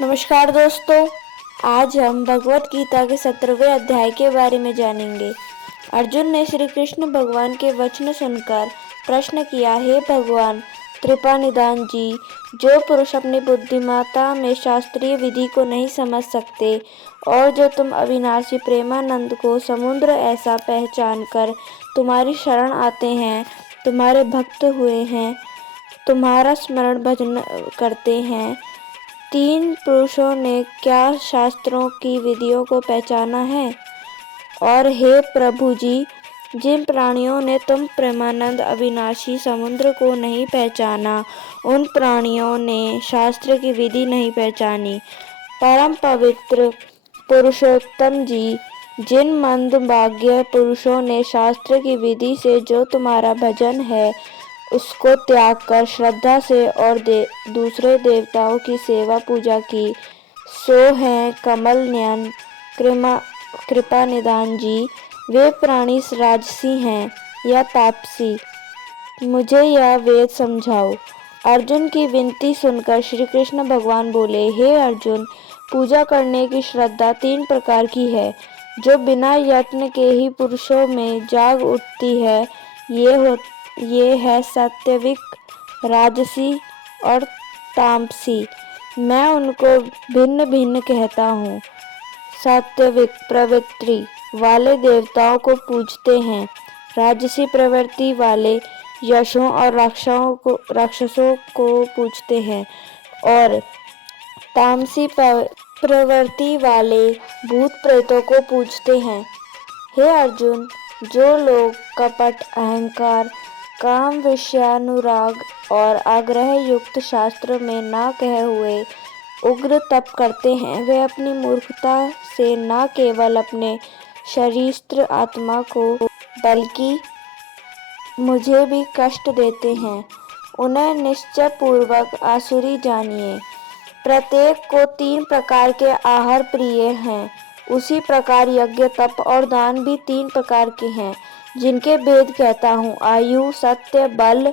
नमस्कार दोस्तों, आज हम भगवत गीता के 17वें अध्याय के बारे में जानेंगे। अर्जुन ने श्री कृष्ण भगवान के वचन सुनकर प्रश्न किया, हे भगवान कृपानिधान जी, जो पुरुष अपनी बुद्धिमत्ता में शास्त्रीय विधि को नहीं समझ सकते और जो तुम अविनाशी प्रेमानंद को समुद्र ऐसा पहचान कर तुम्हारी शरण आते हैं, तुम्हारे भक्त हुए हैं, तुम्हारा स्मरण भजन करते हैं, तीन पुरुषों ने क्या शास्त्रों की विधियों को पहचाना है? और हे प्रभु जी, जिन प्राणियों ने तुम प्रेमानंद अविनाशी समुद्र को नहीं पहचाना, उन प्राणियों ने शास्त्र की विधि नहीं पहचानी। परम पवित्र पुरुषोत्तम जी, जिन मंदभाग्य पुरुषों ने शास्त्र की विधि से जो तुम्हारा भजन है उसको त्याग कर श्रद्धा से और दूसरे देवताओं की सेवा पूजा की, सो हैं कमल नयन कृपा निधान जी। वे प्राणी राजसी हैं या तापसी, मुझे यह वेद समझाओ। अर्जुन की विनती सुनकर श्री कृष्ण भगवान बोले, हे अर्जुन, पूजा करने की श्रद्धा तीन प्रकार की है, जो बिना यत्न के ही पुरुषों में जाग उठती है। ये है सात्विक, राजसी और तामसी। मैं उनको भिन्न भिन्न कहता हूँ। सात्विक प्रवृत्ति वाले देवताओं को पूजते हैं, राजसी प्रवृत्ति वाले यशों और राक्षसों को पूजते हैं और तामसी प्रवृत्ति वाले भूत प्रेतों को पूजते हैं। हे अर्जुन, जो लोग कपट, अहंकार, काम, विषयानुराग और आग्रह युक्त शास्त्र में ना कहे हुए उग्र तप करते हैं, वे अपनी मूर्खता से न केवल अपने शरीरस्थ आत्मा को बल्कि मुझे भी कष्ट देते हैं। उन्हें निश्चय पूर्वक आसुरी जानिए। प्रत्येक को तीन प्रकार के आहार प्रिय हैं। उसी प्रकार यज्ञ, तप और दान भी तीन प्रकार के हैं, जिनके भेद कहता हूँ। आयु, सत्य, बल,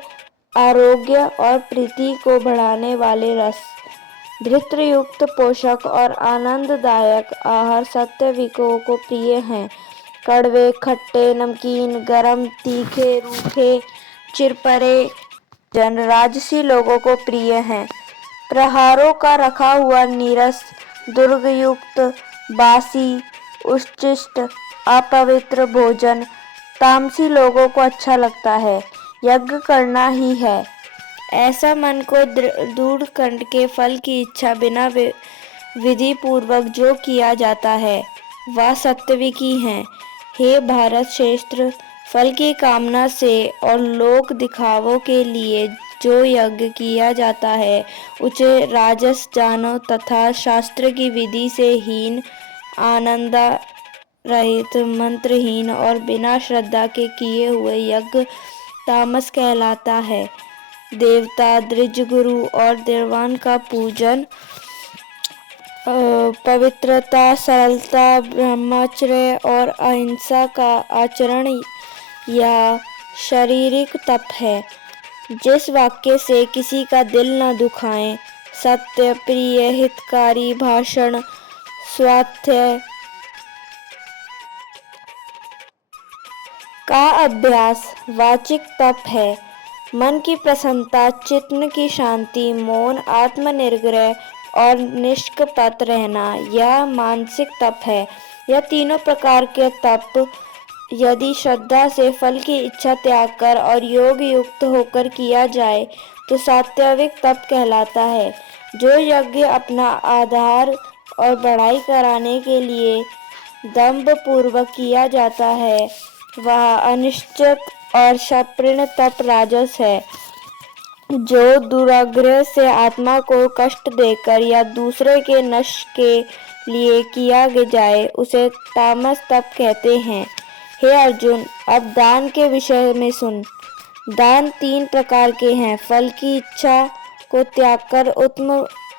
आरोग्य और प्रीति को बढ़ाने वाले रस, धृतयुक्त पोषक और आनंददायक आहार सात्विकों को प्रिय हैं। कड़वे, खट्टे, नमकीन, गरम, तीखे, रूखे, चिरपरे जन राजसी लोगों को प्रिय हैं। प्रहारों का रखा हुआ नीरस, दुर्गयुक्त, बासी, उच्छिष्ट, अपवित्र भोजन तामसी लोगों को अच्छा लगता है। यज्ञ करना ही है, ऐसा मन को दृढ़ करके फल की इच्छा बिना विधि पूर्वक जो किया जाता है, वह सात्विकी है। हे भारत श्रेष्ठ, फल की कामना से और लोक दिखावों के लिए जो यज्ञ किया जाता है, उसे राजस जानो तथा शास्त्र की विधि से हीन, आनंद रहित, मंत्रहीन और बिना श्रद्धा के किए हुए यज्ञ तामस कहलाता है। देवता, द्विज, गुरु और देवान का पूजन, पवित्रता, सरलता, ब्रह्मचर्य और अहिंसा का आचरण या शारीरिक तप है। जिस वाक्य से किसी का दिल न दुखाए, सत्य, प्रिय, हितकारी भाषण, स्वास्थ्य का अभ्यास वाचिक तप है। मन की प्रसन्नता, चित्त की शांति, मौन, आत्मनिग्रह और निष्कपट रहना, यह मानसिक तप है। यह तीनों प्रकार के तप यदि श्रद्धा से फल की इच्छा त्याग कर और योग युक्त होकर किया जाए तो सात्विक तप कहलाता है। जो यज्ञ अपना आधार और बढ़ाई कराने के लिए दंभ पूर्वक किया जाता है, वह अनिश्चित और क्षत्रिय तप राजस है। जो दुराग्रह से आत्मा को कष्ट देकर या दूसरे के नश के लिए किया जाए, उसे तामस तप कहते हैं। हे अर्जुन, अब दान के विषय में सुन। दान तीन प्रकार के हैं। फल की इच्छा को त्याग कर उत्तम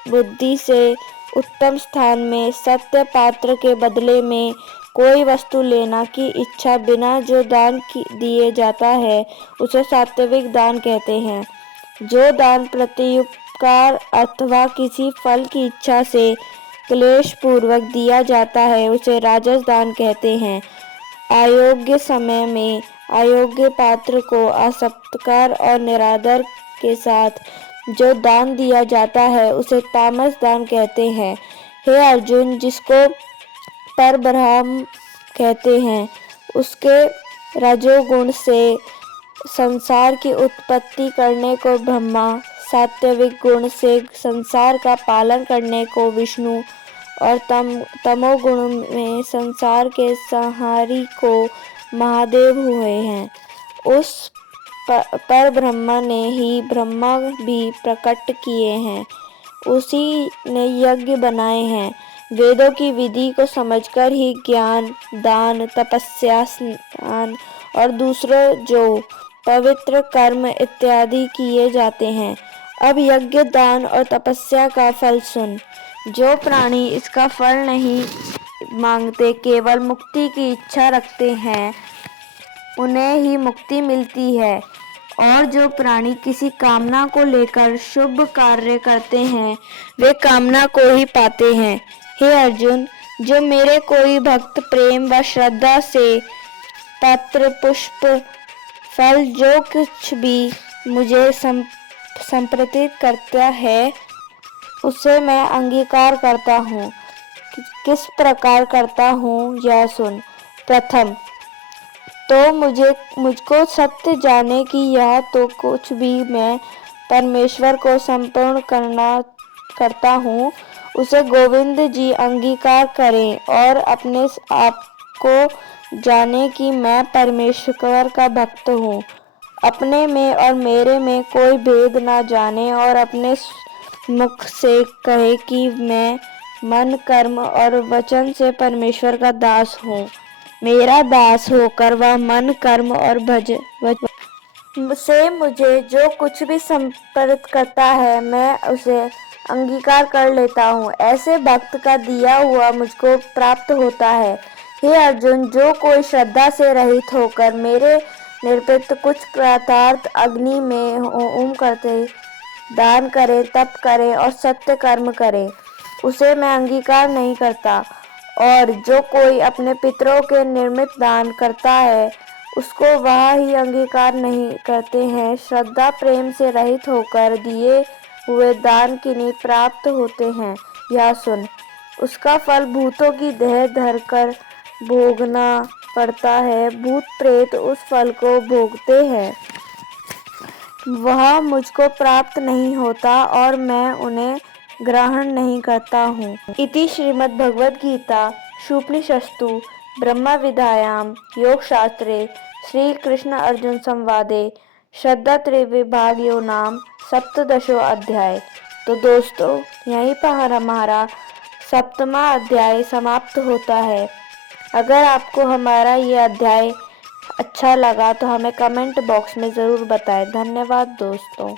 बुद्धि से उत्तम स्थान में सत्य पात्र के बदले में कोई वस्तु लेना की इच्छा बिना जो दान दिए जाता है, उसे सात्विक दान कहते हैं। जो दान प्रतियुक्त पुरस्कार अथवा किसी फल की इच्छा से क्लेश पूर्वक दिया जाता है उसे राजस दान कहते हैं। अयोग्य समय में अयोग्य पात्र को असत्कार और निरादर के साथ जो दान दिया जाता है उसे तामस दान कहते हैं। हे अर्जुन, जिसको परब्रह्म कहते हैं उसके रजोगुण से संसार की उत्पत्ति करने को ब्रह्मा, सात्विक गुण से संसार का पालन करने को विष्णु और तमोगुण में संसार के संहारी को महादेव हुए हैं। उस परब्रह्म ने ही ब्रह्मा भी प्रकट किए हैं, उसी ने यज्ञ बनाए हैं। वेदों की विधि को समझकर ही ज्ञान, दान, तपस्या, स्नान और दूसरे जो पवित्र कर्म इत्यादि किए जाते हैं। अब यज्ञ, दान और तपस्या का फल सुन। जो प्राणी इसका फल नहीं मांगते, केवल मुक्ति की इच्छा रखते हैं, उन्हें ही मुक्ति मिलती है। और जो प्राणी किसी कामना को लेकर शुभ कार्य करते हैं, वे कामना को ही पाते हैं। हे अर्जुन, जो मेरे कोई भक्त प्रेम व श्रद्धा से पत्र, पुष्प, फल जो कुछ भी मुझे समर्पित करता है उसे मैं अंगीकार करता हूँ। किस प्रकार करता हूँ यह सुन। प्रथम तो मुझको सत्य जाने की यह तो कुछ भी मैं परमेश्वर को समर्पण करता हूँ उसे गोविंद जी अंगीकार करें और अपने आप को जाने कि मैं परमेश्वर का भक्त हूँ। अपने में और मेरे में कोई भेद ना जाने और अपने मुख से कहे कि मैं मन, कर्म और वचन से परमेश्वर का दास हूँ। मेरा दास होकर वह मन, कर्म और वचन से मुझे जो कुछ भी समर्पित करता है मैं उसे अंगीकार कर लेता हूँ। ऐसे भक्त का दिया हुआ मुझको प्राप्त होता है। हे अर्जुन, जो कोई श्रद्धा से रहित होकर मेरे निर्मित कुछ पदार्थ अग्नि में होम करते, दान करे, तप करे और सत्य कर्म करे, उसे मैं अंगीकार नहीं करता। और जो कोई अपने पितरों के निर्मित दान करता है उसको वह ही अंगीकार नहीं करते हैं। श्रद्धा प्रेम से रहित होकर दिए हुए दान किन्हीं प्राप्त होते हैं यह सुन। उसका फल भूतों की देह धरकर भोगना पड़ता है। भूत प्रेत उस फल को भोगते हैं, वह मुझको प्राप्त नहीं होता और मैं उन्हें ग्रहण नहीं करता हूँ। इति श्रीमद्भगवद्गीता शुपनिषत्सु ब्रह्म विद्यायां योगशास्त्रे श्री कृष्ण अर्जुन संवादे श्रद्धात्रयविभागयो नाम सप्तदशो अध्याय। तो दोस्तों, यहीं पर हमारा 7वां अध्याय समाप्त होता है। अगर आपको हमारा ये अध्याय अच्छा लगा तो हमें कमेंट बॉक्स में ज़रूर बताएं। धन्यवाद दोस्तों।